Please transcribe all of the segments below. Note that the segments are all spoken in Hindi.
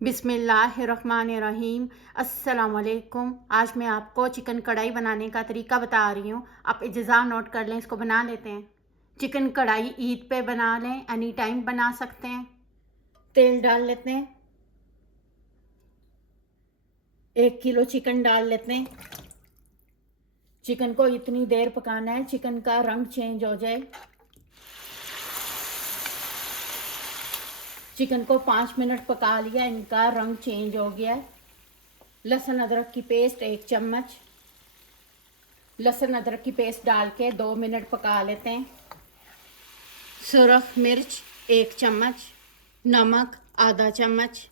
बिस्मिल्लाहिर्रहमानिर्रहीम। अस्सलाम वालेकुम। आज मैं आपको चिकन कढ़ाई बनाने का तरीका बता रही हूँ। आप इज्ज़ा नोट कर लें, इसको बना लेते हैं। चिकन कढ़ाई ईद पे बना लें, एनी टाइम बना सकते हैं। तेल डाल लेते हैं, 1 किलो चिकन डाल लेते हैं। चिकन को इतनी देर पकाना है चिकन का रंग चेंज हो जाए। चिकन को 5 मिनट पका लिया, इनका रंग चेंज हो गया है। लहसुन अदरक की पेस्ट 1 चम्मच, लहसुन अदरक की पेस्ट डाल के 2 मिनट पका लेते हैं। सुरख मिर्च 1 चम्मच, नमक आधा चम्मच,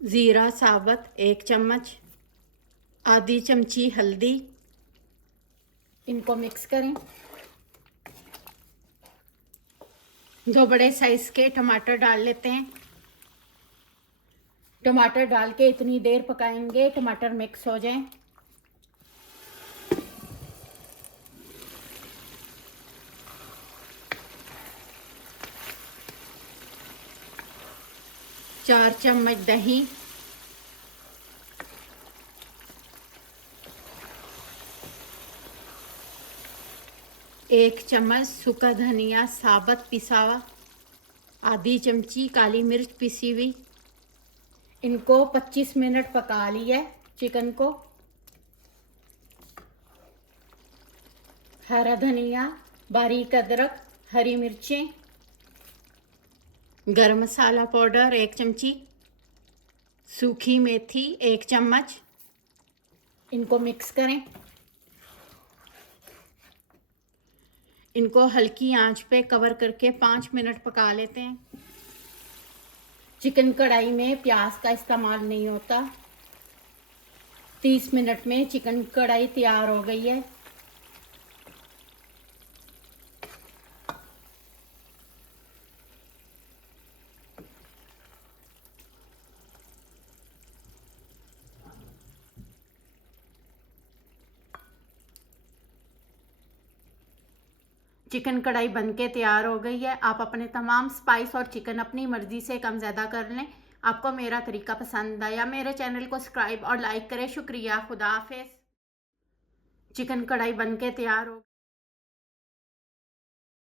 ज़ीरा साबुत 1 चम्मच, आधी चमची हल्दी। इनको मिक्स करें। 2 बड़े साइज के टमाटर डाल लेते हैं। टमाटर डाल के इतनी देर पकाएंगे टमाटर मिक्स हो जाएं। चार चम्मच दही, 1 चम्मच सूखा धनिया साबुत पिसा हुआ, आधी चमची काली मिर्च पिसी हुई। इनको 25 मिनट पका लिया चिकन को। हरा धनिया, बारीक अदरक, हरी मिर्चें, गरम मसाला पाउडर 1 चमची, सूखी मेथी 1 चम्मच। इनको मिक्स करें। इनको हल्की आंच पे कवर करके 5 मिनट पका लेते हैं। चिकन कढ़ाई में प्याज का इस्तेमाल नहीं होता। 30 मिनट में चिकन कढ़ाई तैयार हो गई है। चिकन कढ़ाई बनके तैयार हो गई है। आप अपने तमाम स्पाइस और चिकन अपनी मर्ज़ी से कम ज़्यादा कर लें। आपको मेरा तरीका पसंद आया, मेरे चैनल को सब्सक्राइब और लाइक करें। शुक्रिया। खुदा हाफिज़। चिकन कढ़ाई बनके तैयार हो